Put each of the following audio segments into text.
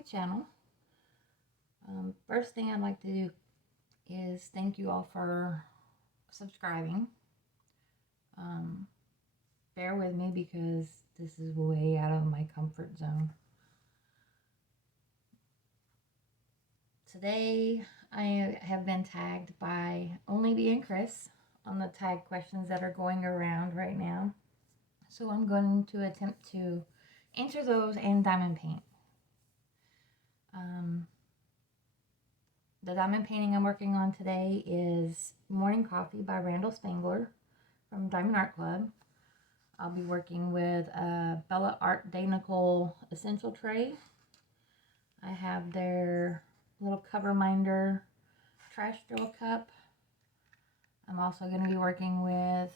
my channel. First thing I'd like to do is thank you all for subscribing. Bear with me because this is way out of my comfort zone. Today I have been tagged by Only Bee and Chris on the tag questions that are going around right now. So I'm going to attempt to answer those and diamond paint. The diamond painting I'm working on today is Morning Coffee by Randall Spangler from Diamond Art Club. I'll be working with a Bella Art de Nicole essential tray. I have their little cover minder trash drill cup. I'm also going to be working with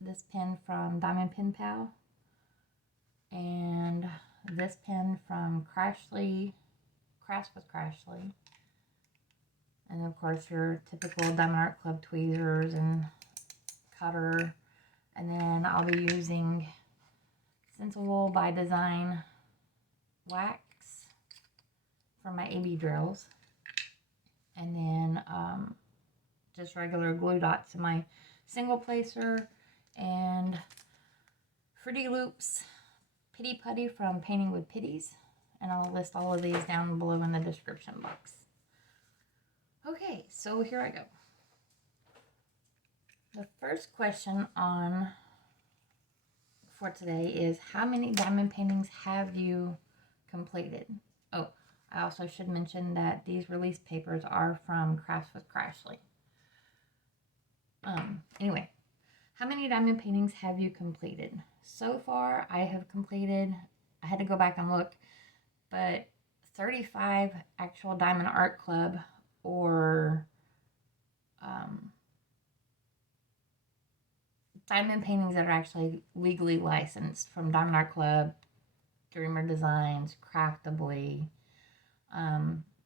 this pen from Diamond Pen Pal and this pen from Crashley, Crafts with Crashley. And of course your typical Diamond Art Club tweezers and cutter. And then I'll be using Sensible by Design wax for my AB drills. And then just regular glue dots in my single placer and Fruity Loops Pitty Putty from Painting with Pitties. And I'll list all of these down below in the description box. Okay, so here I go. The first question for today is, how many diamond paintings have you completed? Oh, I also should mention that these release papers are from Crafts with Crashley. Anyway, how many diamond paintings have you completed? So far, I have completed, I had to go back and look, but 35 actual Diamond Art Club or diamond paintings that are actually legally licensed from Diamond Art Club, Dreamer Designs, Craftably.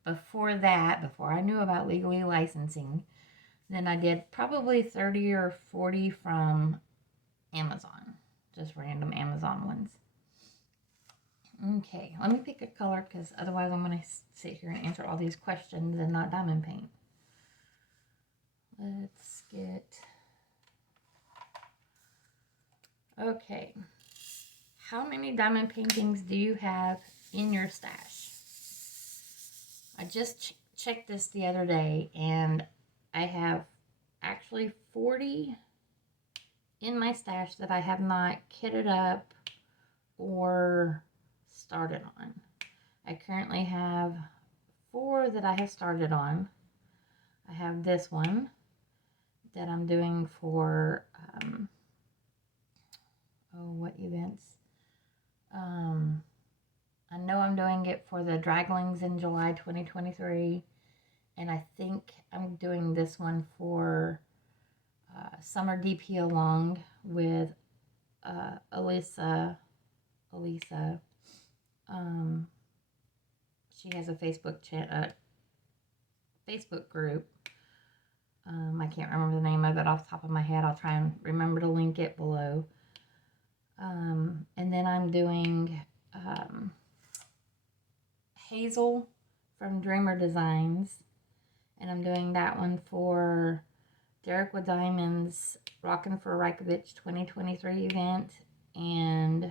Before that, before I knew about legally licensing, then I did probably 30 or 40 from Amazon, just random Amazon ones. Okay, let me pick a color because otherwise I'm going to sit here and answer all these questions and not diamond paint. Let's get... Okay. How many diamond paintings do you have in your stash? I just checked this the other day and I have actually 40 in my stash that I have not kitted up or started on. I currently have 4 that I have started on. I have this one that I'm doing for what events? I know I'm doing it for the Draglings in July 2023, and I think I'm doing this one for Summer DP along with Elisa. She has a Facebook group. I can't remember the name of it off the top of my head. I'll try and remember to link it below. And then I'm doing Hazel from Dreamer Designs. And I'm doing that one for Derek with Diamonds Rockin' for Reikovich 2023 event. And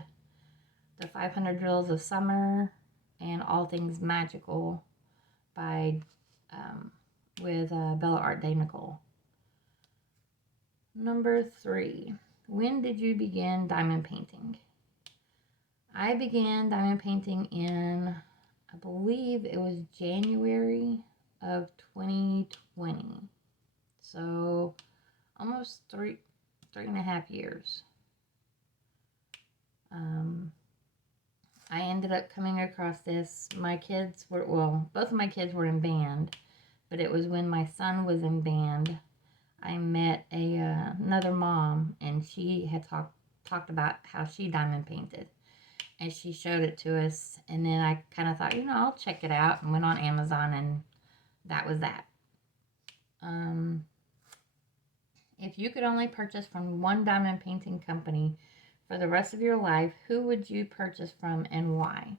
the 500 Drills of Summer and All Things Magical by with Bella Art de Nicole. Number 3. When did you begin diamond painting? I began diamond painting in, I believe it was January of 2020. So almost three and a half years. I ended up coming across this. My kids were, well, both of my kids were in band, but it was when my son was in band. I met another mom, and she had talked about how she diamond painted, and she showed it to us. And then I kind of thought, I'll check it out, and went on Amazon, and that was that. If you could only purchase from one diamond painting company for the rest of your life, who would you purchase from and why?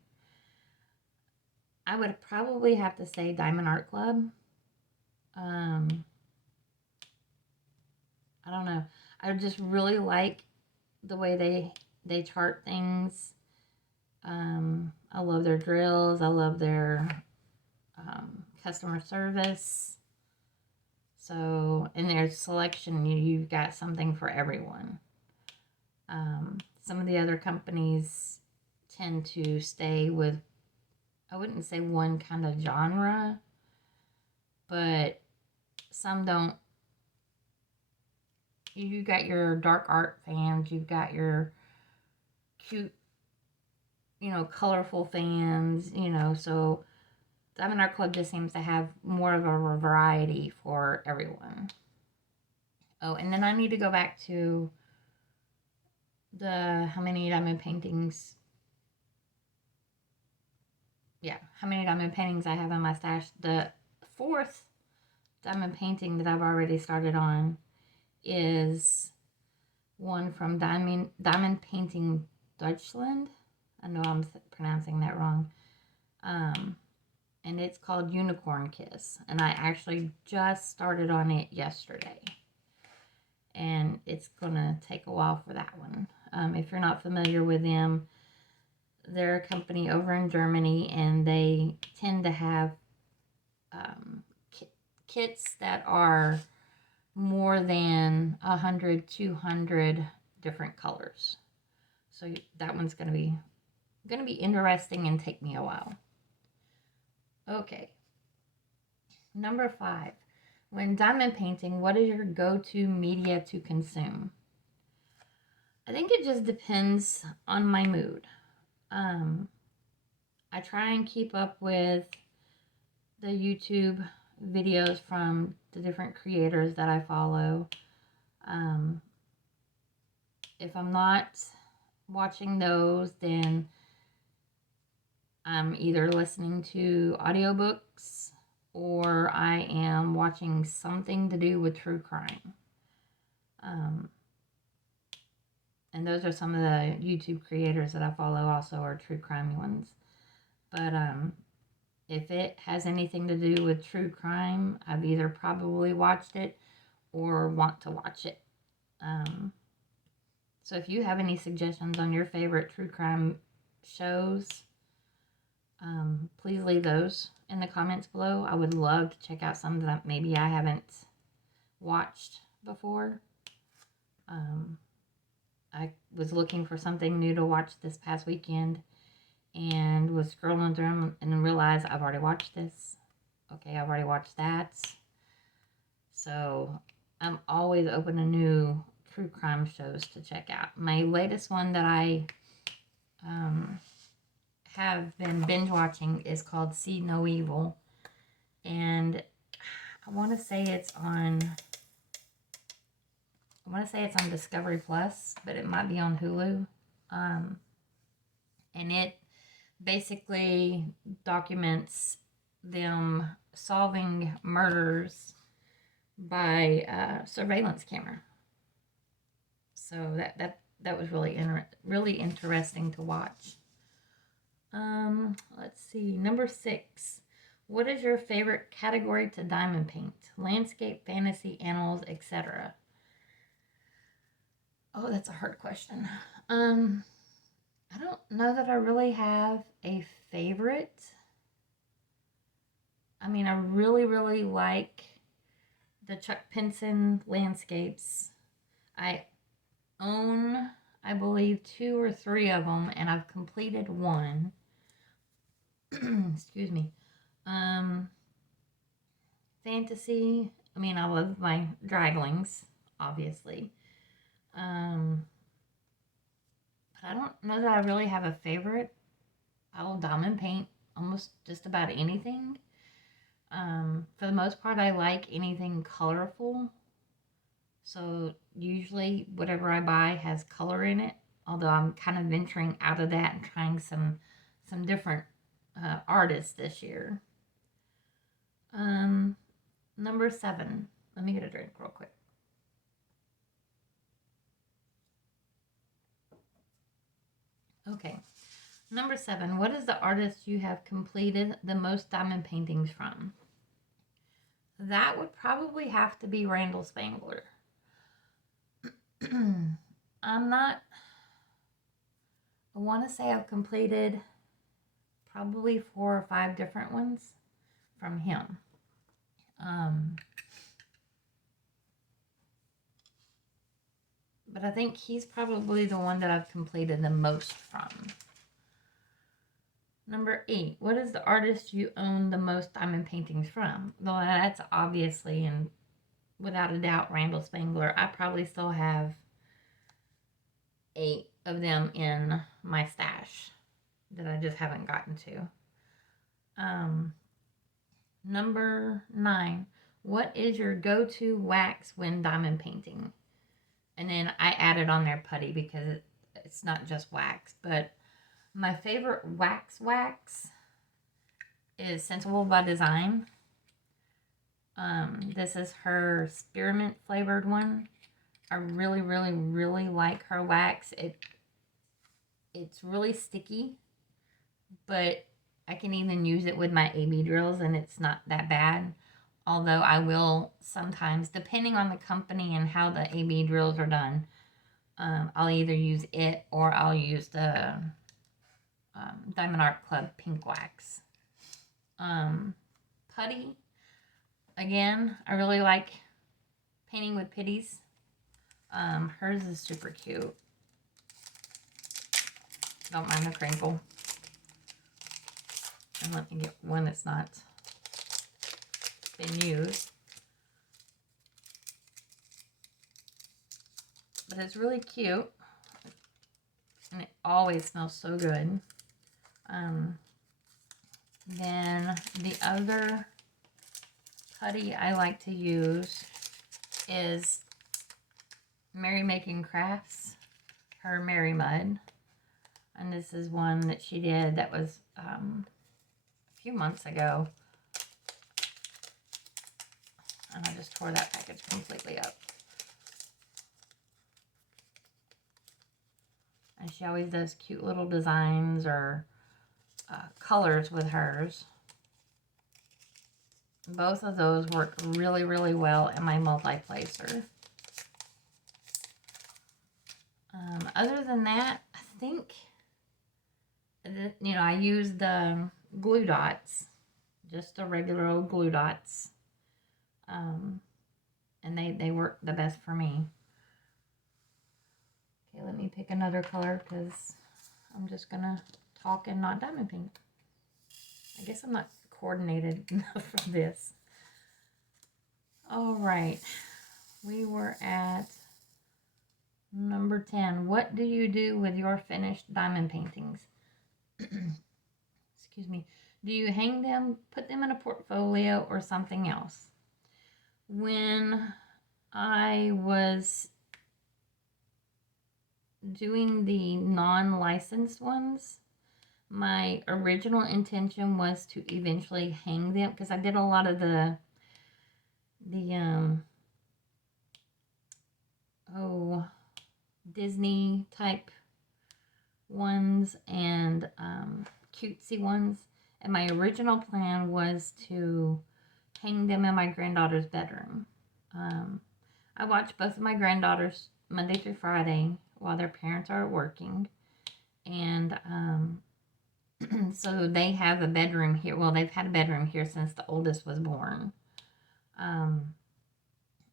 I would probably have to say Diamond Art Club. I don't know. I just really like the way they chart things. I love their drills. I love their customer service. So in their selection, you've got something for everyone. Some of the other companies tend to stay with, I wouldn't say one kind of genre, but some don't. You got your dark art fans, you've got your cute, colorful fans, so Diamond Art Club just seems to have more of a variety for everyone. Oh, and then I need to go back to how many diamond paintings. Yeah, how many diamond paintings I have in my stash. The fourth diamond painting that I've already started on is one from Diamond Painting Deutschland. I know I'm pronouncing that wrong. And it's called Unicorn Kiss. And I actually just started on it yesterday. And it's going to take a while for that one. If you're not familiar with them, they're a company over in Germany, and they tend to have kits that are more than 100, 200 different colors. So that one's going to be interesting and take me a while. Okay. Number 5. When diamond painting, what is your go-to media to consume? I think it just depends on my mood. I try and keep up with the YouTube videos from the different creators that I follow. If I'm not watching those, then I'm either listening to audiobooks or I am watching something to do with true crime. And those are some of the YouTube creators that I follow also are true crime ones. But if it has anything to do with true crime, I've either probably watched it or want to watch it. So if you have any suggestions on your favorite true crime shows, please leave those in the comments below. I would love to check out some that maybe I haven't watched before. I was looking for something new to watch this past weekend and was scrolling through them and realized I've already watched this. Okay, I've already watched that. So I'm always open to new true crime shows to check out. My latest one that I have been binge watching is called See No Evil, and I want to say it's on Discovery Plus, but it might be on Hulu. And it basically documents them solving murders by surveillance camera. So that was really interesting to watch. Let's see. Number 6. What is your favorite category to diamond paint? Landscape, fantasy, animals, etc. Oh, that's a hard question. I don't know that I really have a favorite. I mean, I really, really like the Chuck Pinson landscapes. I own, I believe, 2 or 3 of them, and I've completed one. Excuse me. Fantasy. I mean, I love my draglings, obviously. But I don't know that I really have a favorite. I will diamond paint almost just about anything. For the most part, I like anything colorful. So usually whatever I buy has color in it. Although I'm kind of venturing out of that and trying some different artists this year. Number 7. Let me get a drink real quick. Okay. Number 7, what is the artist you have completed the most diamond paintings from? That would probably have to be Randall Spangler. I want to say I've completed probably 4 or 5 different ones from him. But I think he's probably the one that I've completed the most from. Number 8, what is the artist you own the most diamond paintings from? Well, that's obviously and without a doubt Randall Spangler. I probably still have 8 of them in my stash that I just haven't gotten to. Number 9, what is your go-to wax when diamond painting? And then I added on there putty because it's not just wax, but my favorite wax is Sensible by Design. This is her spearmint flavored one. I really, really, really like her wax. It's really sticky, but I can even use it with my AB drills and it's not that bad. Although I will sometimes, depending on the company and how the AB drills are done, I'll either use it or I'll use the Diamond Art Club pink wax. Putty, again, I really like painting with Pitties. Hers is super cute. Don't mind the crinkle. And let me get one that's not been used. But it's really cute. And it always smells so good. Then the other putty I like to use is Mary Making Crafts, her Mary Mud. And this is one that she did that was a few months ago. And I just tore that package completely up. And she always does cute little designs or colors with hers. Both of those work really, really well in my multi-placer. Other than that, I think, I use the glue dots, just the regular old glue dots. And they work the best for me. Okay, let me pick another color because I'm just going to talk and not diamond paint. I guess I'm not coordinated enough for this. All right. We were at number 10. What do you do with your finished diamond paintings? Excuse me. Do you hang them, put them in a portfolio, or something else? When I was doing the non-licensed ones, my original intention was to eventually hang them because I did a lot of the Disney type ones and cutesy ones, and my original plan was to hang them in my granddaughter's bedroom. I watch both of my granddaughters Monday through Friday while their parents are working, and so they have a bedroom here. Well, they've had a bedroom here since the oldest was born.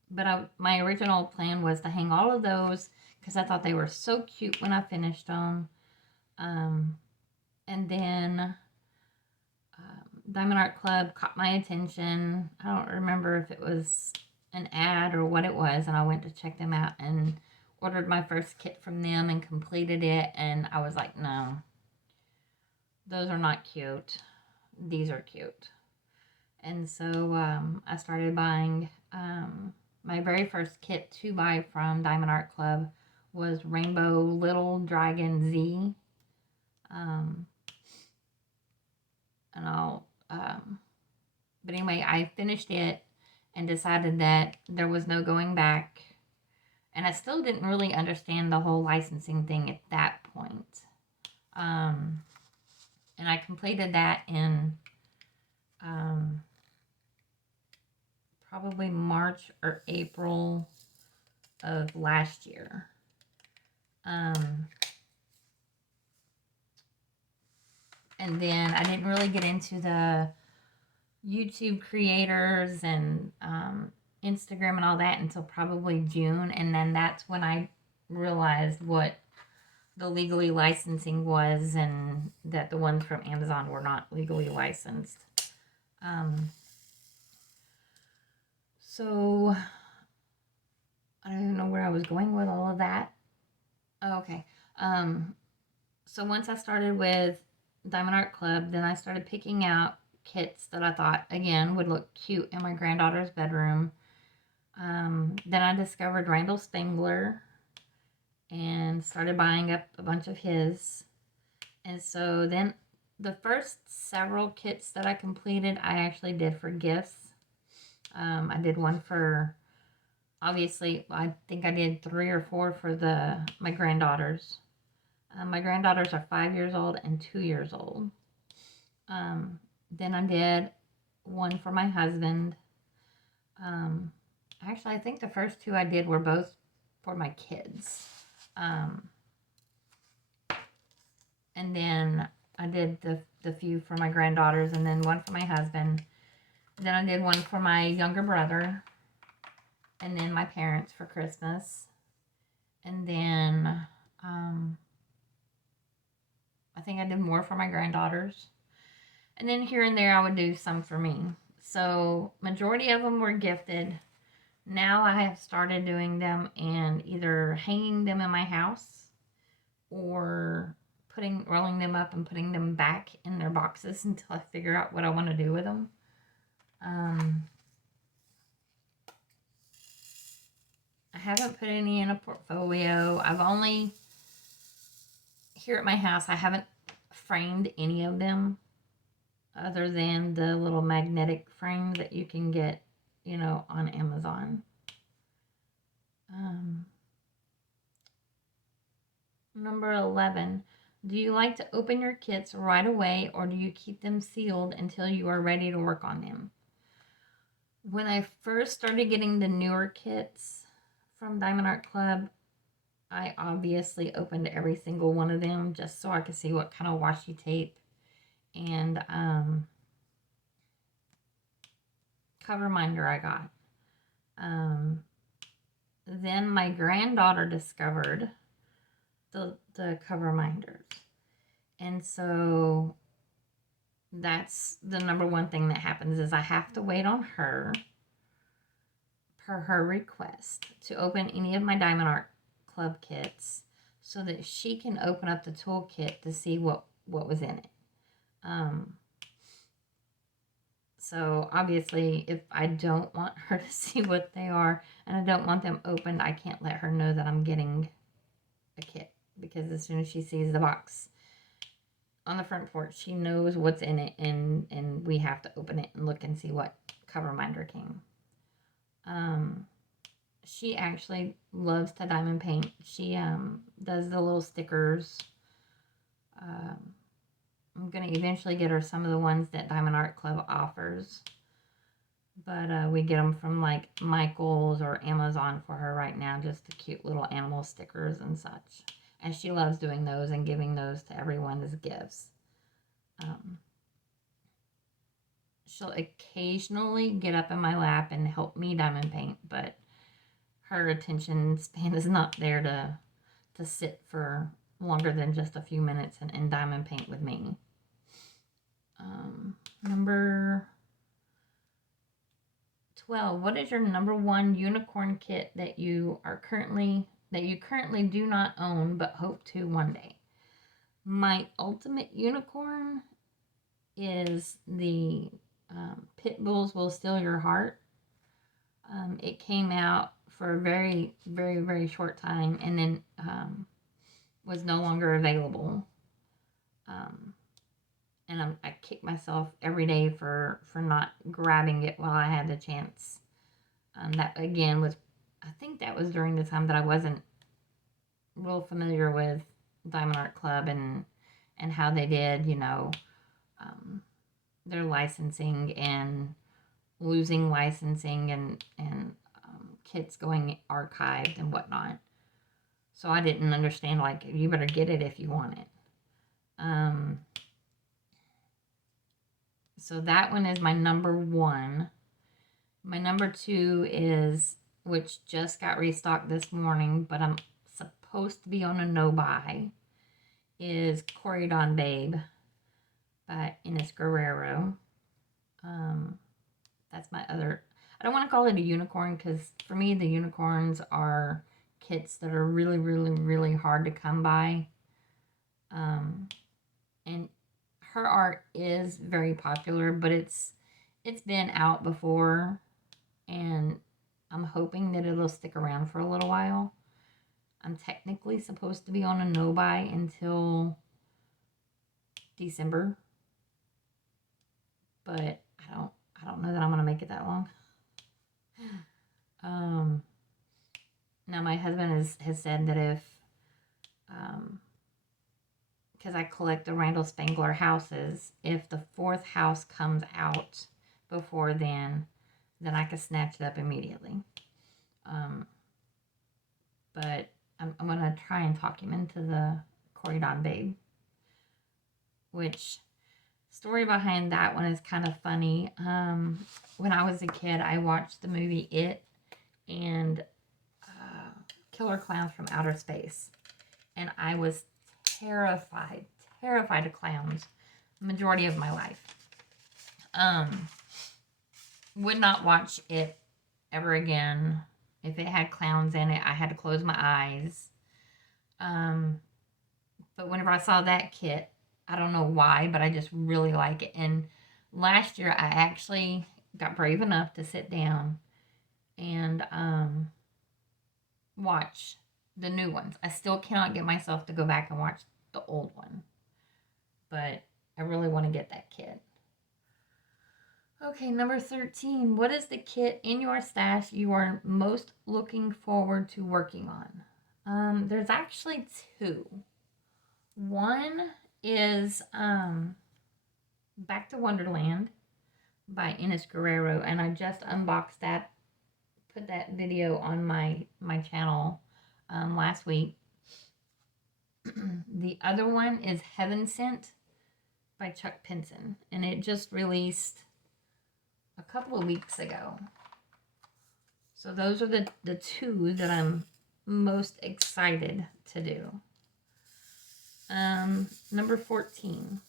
But my original plan was to hang all of those because I thought they were so cute when I finished them. And then Diamond Art Club caught my attention. I don't remember if it was an ad or what it was, and I went to check them out and ordered my first kit from them and completed it, and I was like, no, those are not cute. These are cute. And so I started buying my very first kit to buy from Diamond Art Club was Rainbow Little Dragon Z. But anyway, I finished it and decided that there was no going back. And I still didn't really understand the whole licensing thing at that point. And I completed that in probably March or April of last year. And then I didn't really get into the YouTube creators and Instagram and all that until probably June. And then that's when I realized what the legally licensing was, and that the ones from Amazon were not legally licensed. So I don't even know where I was going with all of that. Oh, okay. So once I started with Diamond Art Club, then I started picking out kits that I thought, again, would look cute in my granddaughter's bedroom. Then I discovered Randall Spangler and started buying up a bunch of his. And so then the first several kits that I completed, I actually did for gifts. I did one for, obviously, I think I did 3 or 4 for my granddaughters. My granddaughters are 5 years old and 2 years old. Then I did one for my husband. Actually, I think the first 2 I did were both for my kids. And then I did the few for my granddaughters, and then one for my husband. Then I did one for my younger brother, and then my parents for Christmas. And then I think I did more for my granddaughters. And then here and there I would do some for me. So majority of them were gifted. Now I have started doing them and either hanging them in my house or rolling them up and putting them back in their boxes until I figure out what I want to do with them. I haven't put any in a portfolio. I've only, here at my house, I haven't framed any of them other than the little magnetic frames that you can get, on Amazon. Number 11. Do you like to open your kits right away, or do you keep them sealed until you are ready to work on them? When I first started getting the newer kits from Diamond Art Club, I obviously opened every single one of them just so I could see what kind of washi tape and cover minder I got. Then my granddaughter discovered the cover minders. And so that's the number one thing that happens is I have to wait on her, per her request, to open any of my Diamond Art Club kits so that she can open up the toolkit to see what was in it. So obviously, if I don't want her to see what they are and I don't want them opened, I can't let her know that I'm getting a kit, because as soon as she sees the box on the front porch, she knows what's in it, and we have to open it and look and see what cover minder came. She actually loves to diamond paint. She does the little stickers. I'm going to eventually get her some of the ones that Diamond Art Club offers. But we get them from like Michael's or Amazon for her right now. Just the cute little animal stickers and such. And she loves doing those and giving those to everyone as gifts. She'll occasionally get up in my lap and help me diamond paint. But her attention span is not there to sit for longer than just a few minutes and diamond paint with me. Number 12. What is your number one unicorn kit that you currently do not own but hope to one day? My ultimate unicorn is the Pit Bulls Will Steal Your Heart. It came out for a very, very, very short time and then was no longer available. And I kick myself every day for not grabbing it while I had the chance. That, again, I think that was during the time that I wasn't real familiar with Diamond Art Club and how they did, their licensing and losing licensing and kits going archived and whatnot. So I didn't understand, like, you better get it if you want it. So that one is my number 1. My number 2 is, which just got restocked this morning, but I'm supposed to be on a no-buy, is Corydon Babe by Ines Guerrero. That's my other... I don't want to call it a unicorn, because for me, the unicorns are kits that are really, really, really hard to come by. And her art is very popular, but it's been out before, and I'm hoping that it'll stick around for a little while. I'm technically supposed to be on a no-buy until December, but I don't know that I'm gonna make it that long. Now my husband has said that if because I collect the Randall Spangler houses, if the 4th house comes out before then I can snatch it up immediately. But I'm going to try and talk him into the Corydon Babe. Which, story behind that one is kind of funny. When I was a kid, I watched the movie It and Killer Clowns from Outer Space. And I was terrified of clowns the majority of my life. Would not watch it ever again. If it had clowns in it, I had to close my eyes. But whenever I saw that kit, I don't know why, but I just really like it. And last year, I actually got brave enough to sit down and watch the new ones. I still cannot get myself to go back and watch the old one, but I really want to get that kit. Okay, number 13. What is the kit in your stash you are most looking forward to working on? There's actually 2. One is Back to Wonderland by Ines Guerrero, and I just unboxed that, put that video on my channel last week. The other one is Heaven Sent by Chuck Pinson, and it just released a couple of weeks ago. So those are the 2 that I'm most excited to do. Number 14.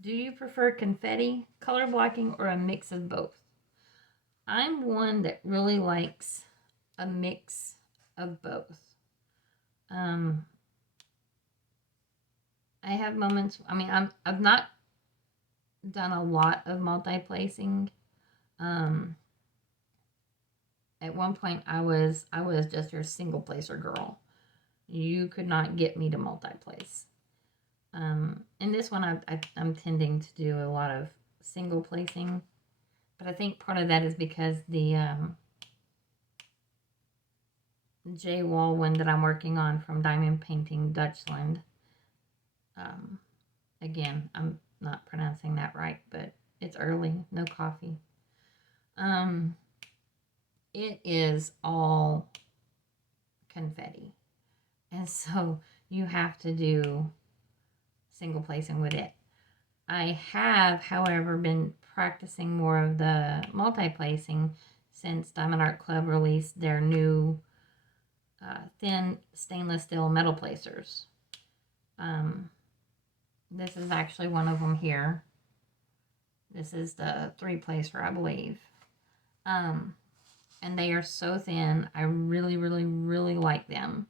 Do you prefer confetti, color blocking, or a mix of both? I'm one that really likes a mix of both. I have moments, I mean, I've not done a lot of multi-placing. At one point I was just your single placer girl. You could not get me to multi-place. In this one, I'm tending to do a lot of single placing, but I think part of that is because the J Wall one that I'm working on from Diamond Painting Dutchland. Again, I'm not pronouncing that right, but it's early, no coffee. It is all confetti, and so you have to do single placing with it. I have, however, been practicing more of the multi-placing since Diamond Art Club released their new thin stainless steel metal placers. This is actually one of them here. This is the 3-placer, I believe. And they are so thin. I really, really, really like them.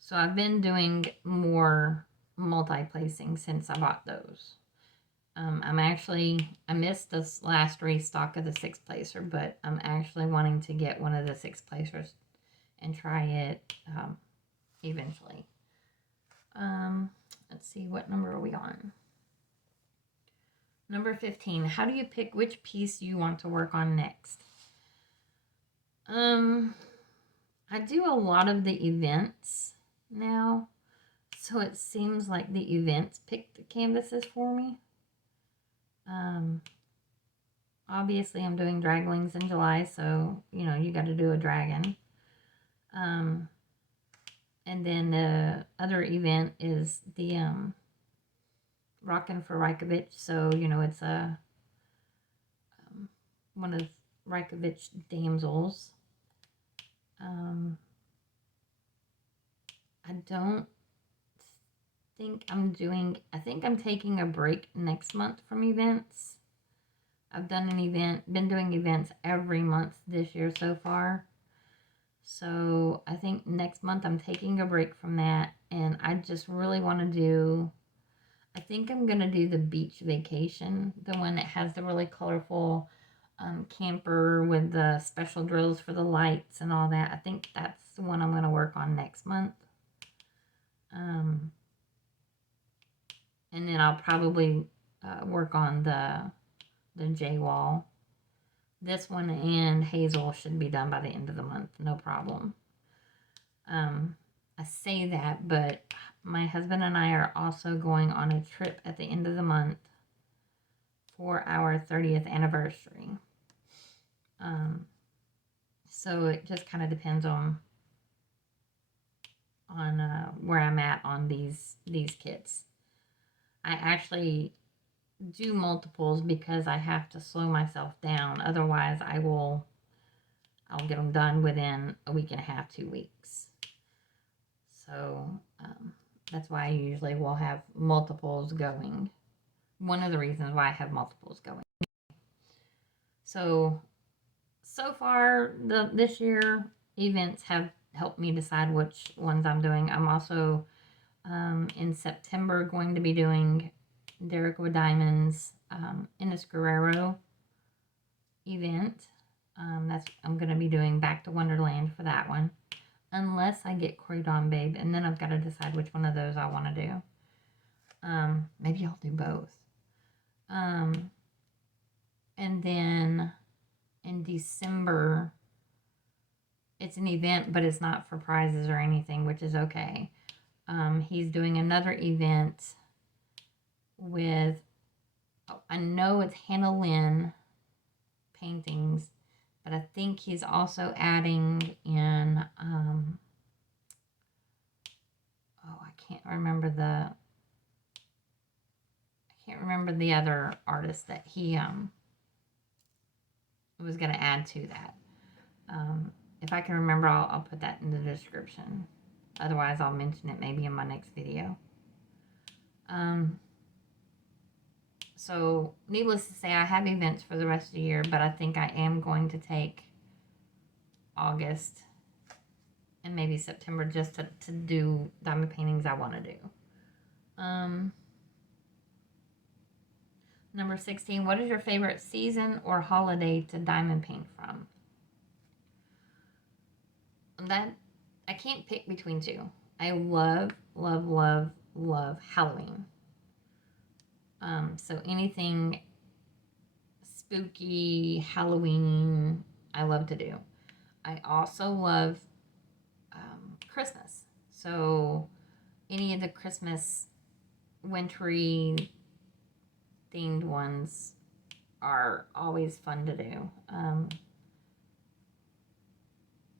So I've been doing more multi-placing since I bought those. I missed this last restock of the 6-placer, but I'm actually wanting to get one of the 6-placers and try it eventually. Let's see, what number are we on? Number 15. How do you pick which piece you want to work on next? I do a lot of the events now, so it seems like the events pick the canvases for me. Obviously, I'm doing Draglings in July, so, you know, you got to do a dragon. And then the other event is the Rockin' for Rajkovic. So, you know, it's one of Rajkovic's damsels. I don't think I'm doing, I think I'm taking a break next month from events. I've done an event, been doing events every month this year so far. So I think next month I'm taking a break from that, and I just really want to do, I think I'm going to do the beach vacation, the one that has the really colorful camper with the special drills for the lights and all that. I think that's the one I'm going to work on next month. And then I'll probably work on the J wall. This one and Hazel should be done by the end of the month, no problem. I say that, but my husband and I are also going on a trip at the end of the month for our 30th anniversary. So it just kind of depends on where I'm at on these kits. I actually do multiples because I have to slow myself down. Otherwise, I'll get them done within a week and a half, 2 weeks. So that's why I usually will have multiples going. One of the reasons why I have multiples going. So far this year, events have helped me decide which ones I'm doing. I'm also in September going to be doing Derek with Diamonds Ines Guerrero event. I'm going to be doing Back to Wonderland for that one. Unless I get Corydon Babe, and then I've got to decide which one of those I want to do. Maybe I'll do both. And then in December, it's an event, but it's not for prizes or anything, which is okay. He's doing another event with, I know it's Hannah Lynn paintings, but I think he's also adding in, I can't remember the other artist that he was going to add to that. If I can remember, I'll put that in the description. Otherwise, I'll mention it maybe in my next video. So, needless to say, I have events for the rest of the year, but I think I am going to take August and maybe September just to do diamond paintings I want to do. Number 16, what is your favorite season or holiday to diamond paint from? That, I can't pick between two. I love, love, love, love Halloween. So anything spooky, Halloween, I love to do. I also love Christmas. So any of the Christmas wintry themed ones are always fun to do.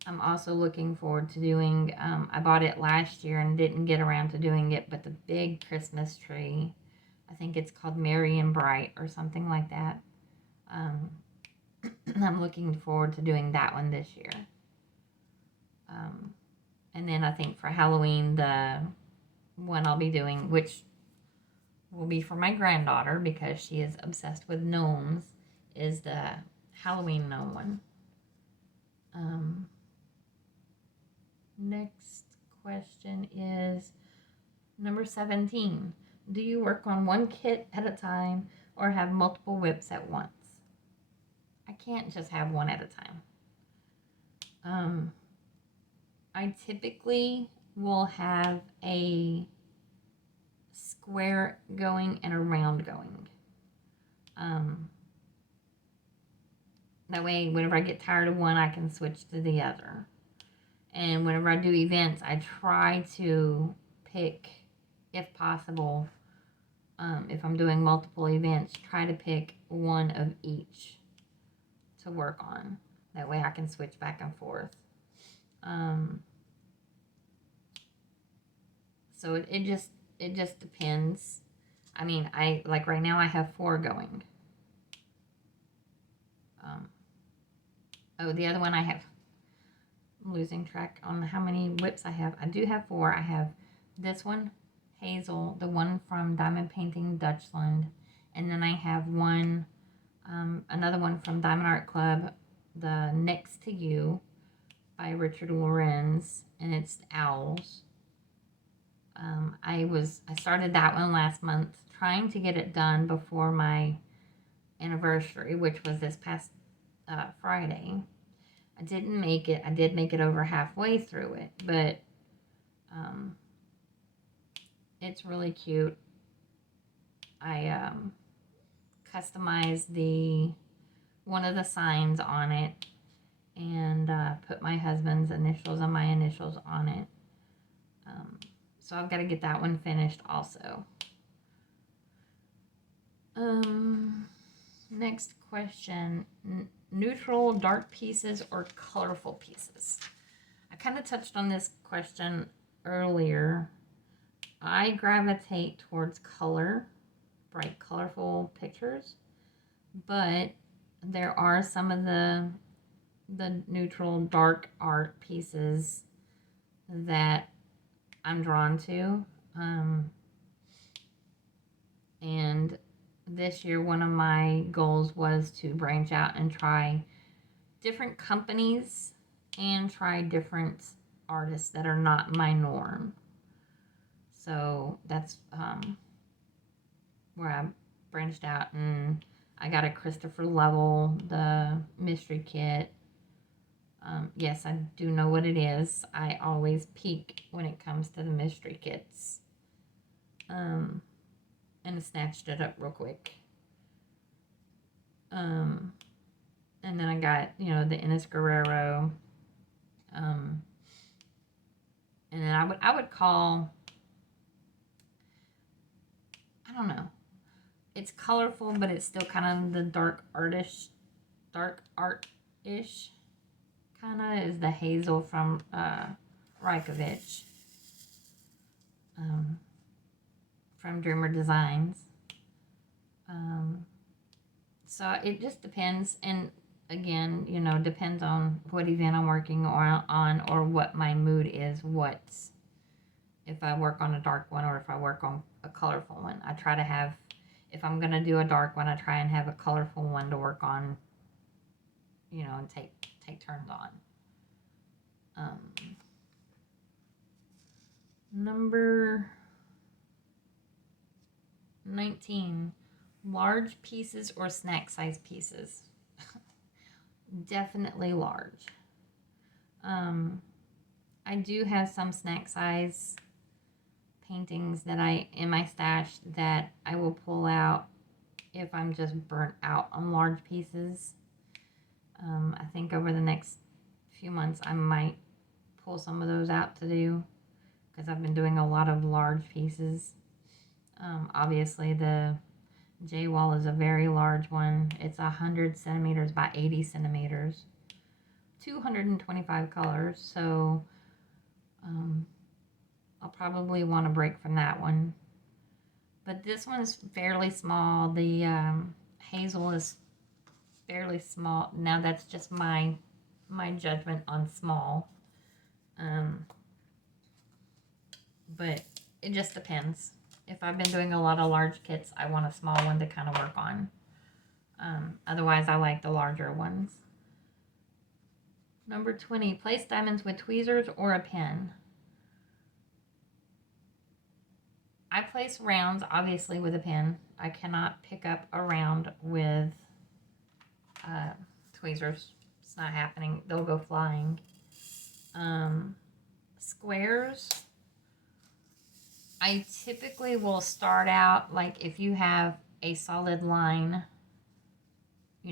I'm also looking forward to doing, I bought it last year and didn't get around to doing it, but the big Christmas tree, I think it's called Merry and Bright or something like that. I'm looking forward to doing that one this year. And then I think for Halloween, the one I'll be doing, which will be for my granddaughter because she is obsessed with gnomes, is the Halloween gnome one. Next question is number 17. Do you work on one kit at a time or have multiple whips at once? I can't just have one at a time. I typically will have a square going and a round going. That way, whenever I get tired of one, I can switch to the other. And whenever I do events, I try to pick, if possible, if I'm doing multiple events, try to pick one of each to work on. That way I can switch back and forth. So it just depends. I mean, like right now I have 4 going. Oh, the other one I'm losing track on how many whips I have. I do have 4. I have this one, Hazel, the one from Diamond Painting Dutchland, and then I have one, another one from Diamond Art Club, the Next to You by Richard Lorenz, and it's Owls. I started that one last month, trying to get it done before my anniversary, which was this past Friday. I didn't make it. I did make it over halfway through it, but it's really cute. I customized one of the signs on it and put my husband's initials and my initials on it. So I've got to get that one finished also. Next question. Neutral dark pieces or colorful pieces? I kind of touched on this question earlier. I gravitate towards color, bright colorful pictures, but there are some of the neutral dark art pieces that I'm drawn to. And this year, one of my goals was to branch out and try different companies and try different artists that are not my norm. So that's where I branched out, and I got a Christopher Level, the mystery kit. Yes, I do know what it is. I always peek when it comes to the mystery kits. And I snatched it up real quick. And then I got, the Ines Guerrero. And then I would call, I don't know. It's colorful, but it's still kind of the dark art-ish kind of is the Hazel from Rykovich. From Dreamer Designs. So it just depends, and again, depends on what event I'm working on or what my mood is, if I work on a dark one or if I work on a colorful one. I try to have, if I'm going to do a dark one, I try and have a colorful one to work on, and take turns on. Number 19, large pieces or snack size pieces? Definitely large. I do have some snack size paintings that in my stash that I will pull out if I'm just burnt out on large pieces. I think over the next few months I might pull some of those out to do, because I've been doing a lot of large pieces. Obviously the J-Wall is a very large one. It's 100 centimeters by 80 centimeters, 225 colors, so I'll probably want to break from that one. But this one's fairly small. The Hazel is fairly small. Now that's just my judgment on small. But it just depends. If I've been doing a lot of large kits, I want a small one to kind of work on. Otherwise, I like the larger ones. Number 20, place diamonds with tweezers or a pen. I place rounds, obviously, with a pen. I cannot pick up a round with tweezers. It's not happening. They'll go flying. Squares, I typically will start out, like if you have a solid line,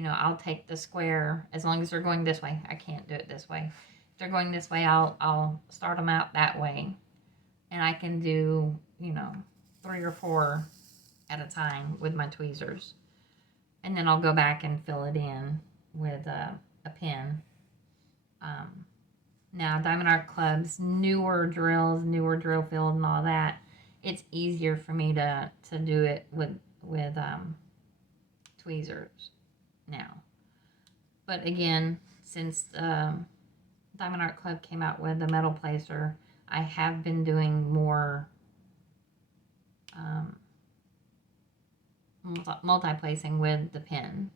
I'll take the square, as long as they're going this way. I can't do it this way. If they're going this way, I'll start them out that way. And I can do, 3 or 4 at a time with my tweezers. And then I'll go back and fill it in with a pen. Now, Diamond Art Club's newer drills, newer drill field and all that, it's easier for me to do it with tweezers now. But again, since Diamond Art Club came out with the metal placer, I have been doing more multi-placing with the pen.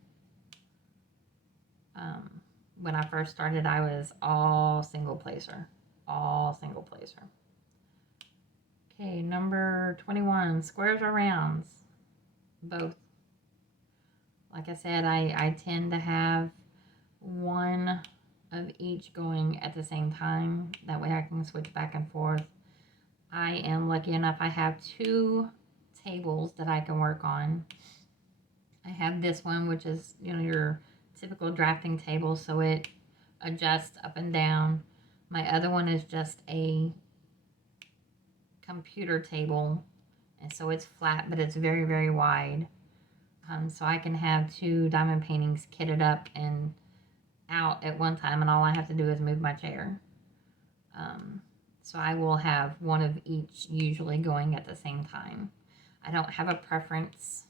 When I first started, I was all single placer. All single placer. Okay, number 21, squares or rounds? Both. Like I said, I tend to have one of each going at the same time. That way I can switch back and forth. I am lucky enough I have 2 tables that I can work on. I have this one, which is, you know, your typical drafting table, so it adjusts up and down. My other one is just a computer table, and so it's flat, but it's very, very wide. So I can have 2 diamond paintings kitted up and out at one time, and all I have to do is move my chair. So I will have one of each usually going at the same time. I don't have a preference.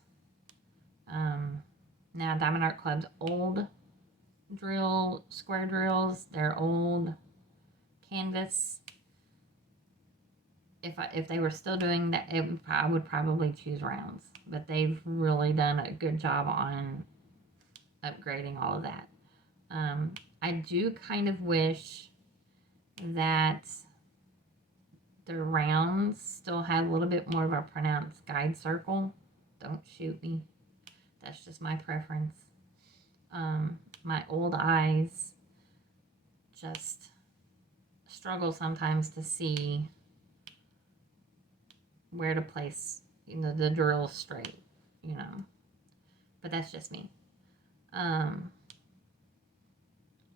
Now, Diamond Art Club's old square drills, they're old canvas. If they were still doing that, I would probably choose rounds. But they've really done a good job on upgrading all of that. I do kind of wish that the rounds still had a little bit more of a pronounced guide circle. Don't shoot me. That's just my preference. My old eyes just struggle sometimes to see where to place, you know, the drill straight, you know. But that's just me.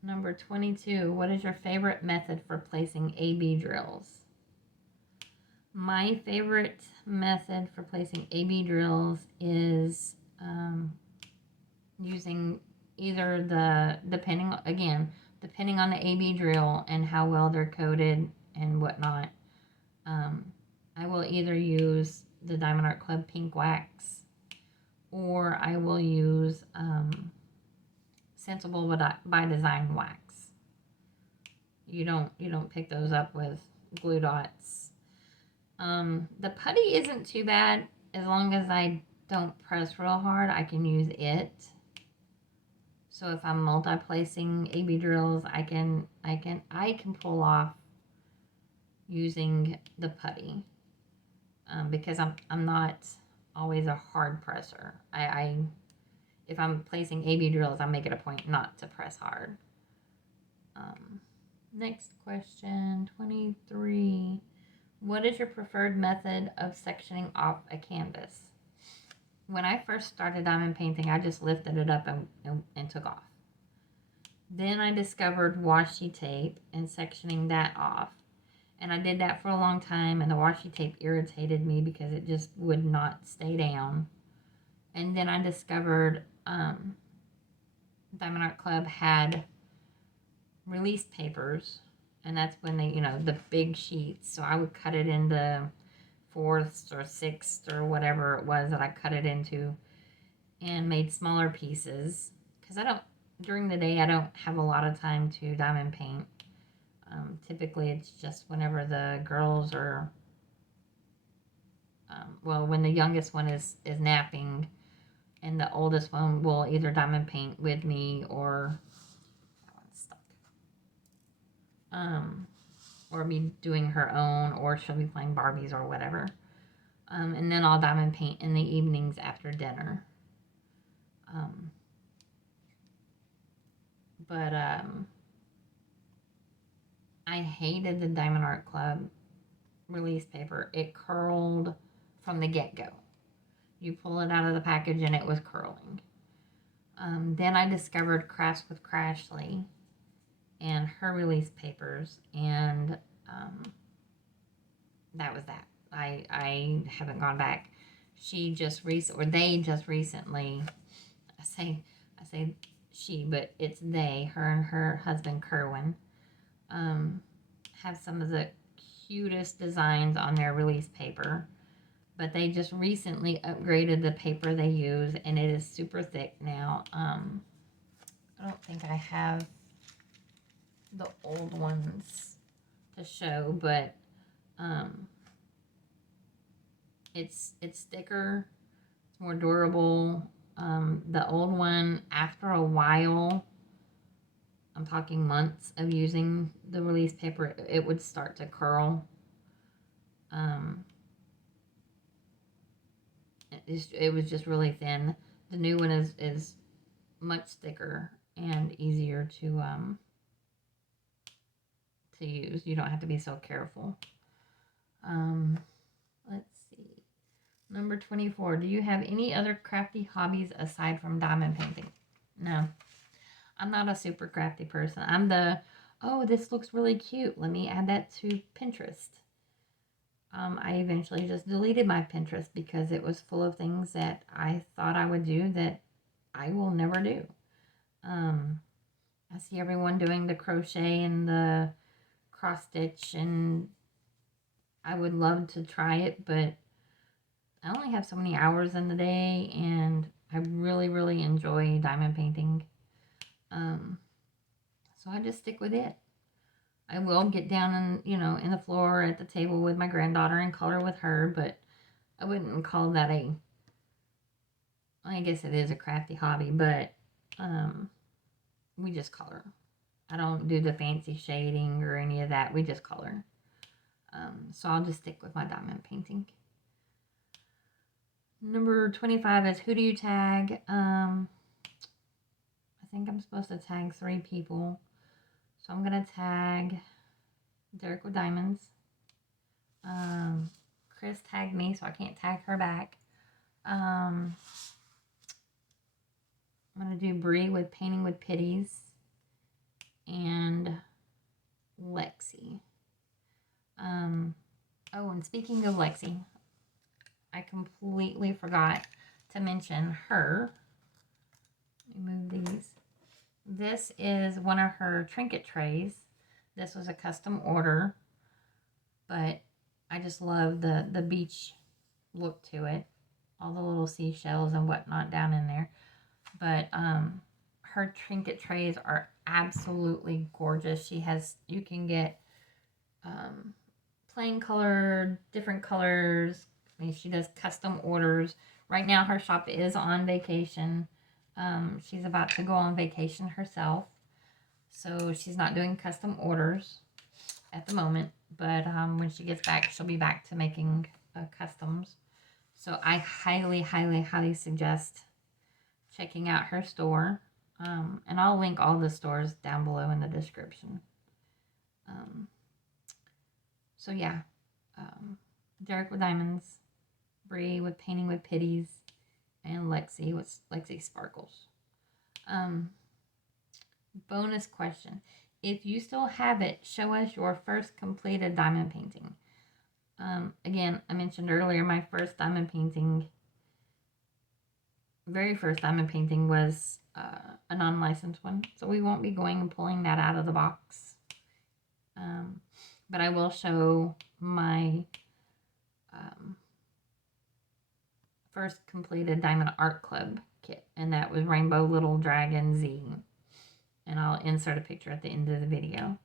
Number 22, what is your favorite method for placing AB drills? My favorite method for placing AB drills is using either depending on the AB drill and how well they're coated and whatnot. I will either use the Diamond Art Club pink wax, or I will use Sensible by Design wax. You don't pick those up with glue dots. The putty isn't too bad as long as I don't press real hard. I can use it. So if I'm multi-placing AB drills, I can pull off using the putty, because I'm not always a hard presser. If I'm placing AB drills, I make it a point not to press hard. Next question, 23. What is your preferred method of sectioning off a canvas? When I first started diamond painting, I just lifted it up and took off. Then I discovered washi tape and sectioning that off. And I did that for a long time, and the washi tape irritated me because it just would not stay down. And then I discovered Diamond Art Club had release papers, and that's when they, the big sheets. So I would cut it into 4ths or 6ths or whatever it was that I cut it into, and made smaller pieces. Because during the day, I don't have a lot of time to diamond paint. Typically, it's just whenever the girls are, when the youngest one is napping, and the oldest one will either diamond paint with me or that one's stuck. Or be doing her own, or she'll be playing Barbies or whatever. And then I'll diamond paint in the evenings after dinner. But I hated the Diamond Art Club release paper. It curled from the get-go. You pull it out of the package and it was curling. Then I discovered Crafts with Crashley and her release papers, and that was that. I haven't gone back. they just recently, I say she, but it's they, her and her husband Kerwin, have some of the cutest designs on their release paper. But they just recently upgraded the paper they use, and it is super thick now. I don't think I have the old ones to show, but it's thicker, it's more durable. The old one, after a while, I'm talking months of using the release paper, it would start to curl. It was just really thin. The new one is much thicker and easier to use. You don't have to be so careful. Let's see. Number 24. Do you have any other crafty hobbies aside from diamond painting? No. I'm not a super crafty person. I'm the, oh, this looks really cute. Let me add that to Pinterest. I eventually just deleted my Pinterest because it was full of things that I thought I would do that I will never do. I see everyone doing the crochet and the cross stitch, and I would love to try it, but I only have so many hours in the day, and I really, really enjoy diamond painting. So I just stick with it. I will get down and, in the floor at the table with my granddaughter and color with her, but I wouldn't call that I guess it is a crafty hobby, but we just color. I don't do the fancy shading or any of that. We just color. So I'll just stick with my diamond painting. Number 25 is, who do you tag? I think I'm supposed to tag 3 people. So I'm going to tag Derek with Diamonds. Chris tagged me, so I can't tag her back. I'm going to do Bree with Painting with Pitties. And Lexi. Oh, and speaking of Lexi, I completely forgot to mention her. Let me move these. This is one of her trinket trays. This was a custom order, but I just love the beach look to it. All the little seashells and whatnot down in there. But her trinket trays are absolutely gorgeous. You can get plain color, different colors. I mean, she does custom orders. Right now her shop is on vacation. She's about to go on vacation herself, so she's not doing custom orders at the moment, but when she gets back, she'll be back to making customs. So I highly, highly, highly suggest checking out her store, and I'll link all the stores down below in the description. So yeah, Derek with Diamonds, Bree with Painting with Pitties, and Lexi with Lexi Sparkles. Bonus question. If you still have it, show us your first completed diamond painting. Again, I mentioned earlier my very first diamond painting was a non-licensed one. So we won't be going and pulling that out of the box. But I will show my first completed Diamond Art Club kit, and that was Rainbow Little Dragon Z, and I'll insert a picture at the end of the video.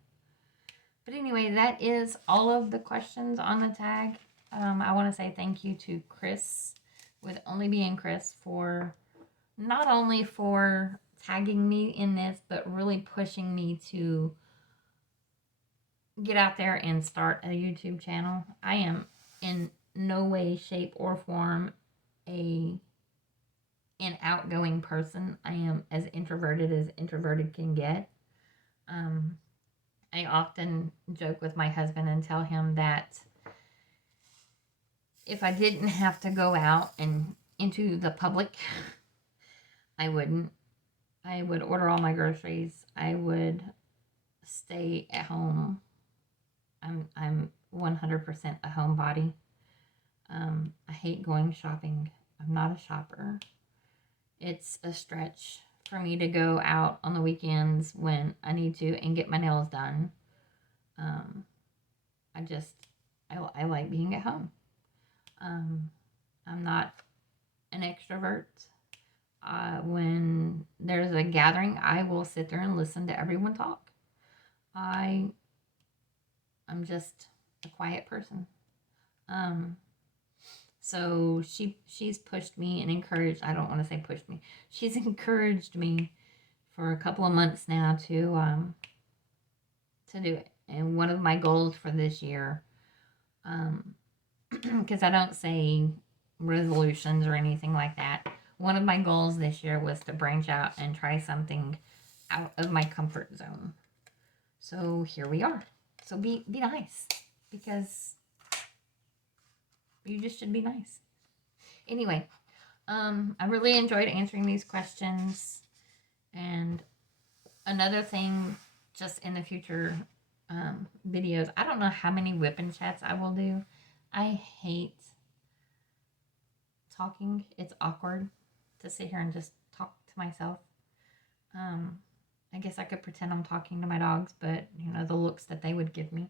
But anyway, that is all of the questions on the tag. I want to say thank you to Chris with Only Being Chris for not only for tagging me in this, but really pushing me to get out there and start a YouTube channel. I am in no way, shape, or form an outgoing person. I am as introverted can get. I often joke with my husband and tell him that if I didn't have to go out and into the public, I wouldn't. I would order all my groceries. I would stay at home. I'm 100% a homebody. I hate going shopping. I'm not a shopper. It's a stretch for me to go out on the weekends when I need to and get my nails done. Um, I like being at home. I'm not an extrovert. When there's a gathering, I will sit there and listen to everyone talk. I'm just a quiet person. So she's pushed me and encouraged. I don't want to say pushed me. She's encouraged me for a couple of months now to do it. And one of my goals for this year, because I don't say resolutions or anything like that. One of my goals this year was to branch out and try something out of my comfort zone. So here we are. So be nice, because you just should be nice. Anyway, I really enjoyed answering these questions. And another thing, just in the future videos, I don't know how many whip and chats I will do. I hate talking. It's awkward to sit here and just talk to myself. I guess I could pretend I'm talking to my dogs, but you know, the looks that they would give me.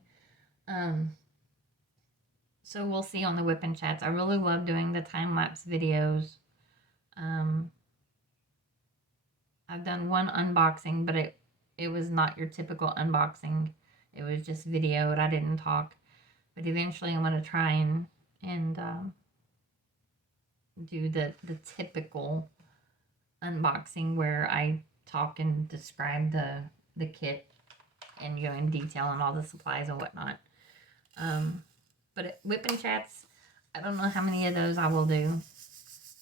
So we'll see on the whip and chats. I really love doing the time-lapse videos. I've done one unboxing, but it was not your typical unboxing. It was just videoed. I didn't talk. But eventually I'm going to try and do the typical unboxing where I talk and describe the kit and go in detail on all the supplies and whatnot. But whip and chats, I don't know how many of those I will do.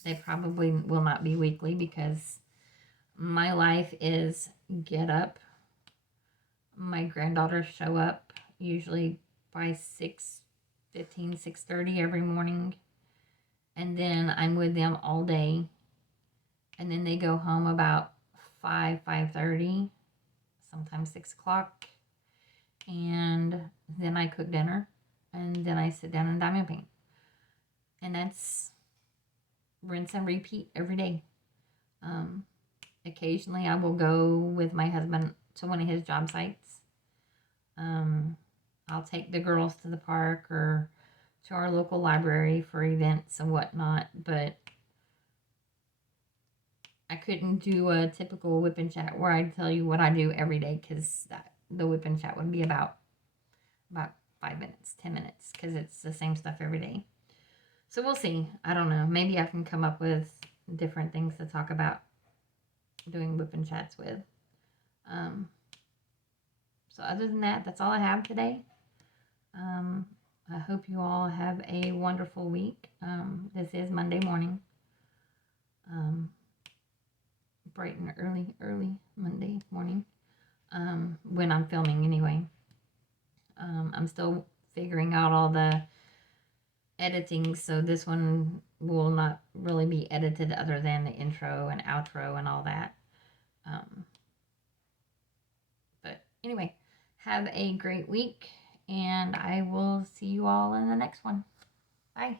They probably will not be weekly, because my life is get up. My granddaughters show up usually by 6:15, 6:30 every morning. And then I'm with them all day. And then they go home about 5:30, sometimes 6 o'clock. And then I cook dinner. And then I sit down and diamond paint. And that's rinse and repeat every day. Occasionally I will go with my husband to one of his job sites. I'll take the girls to the park or to our local library for events and whatnot, but I couldn't do a typical whip and chat where I tell you what I do every day, because the whip and chat would be about 5 minutes, 10 minutes, because it's the same stuff every day. So we'll see. I don't know. Maybe I can come up with different things to talk about doing whip and chats with. So other than that, that's all I have today. I hope you all have a wonderful week. This is Monday morning. Bright and early Monday morning. When I'm filming anyway. I'm still figuring out all the editing, so this one will not really be edited other than the intro and outro and all that. But anyway, have a great week, and I will see you all in the next one. Bye.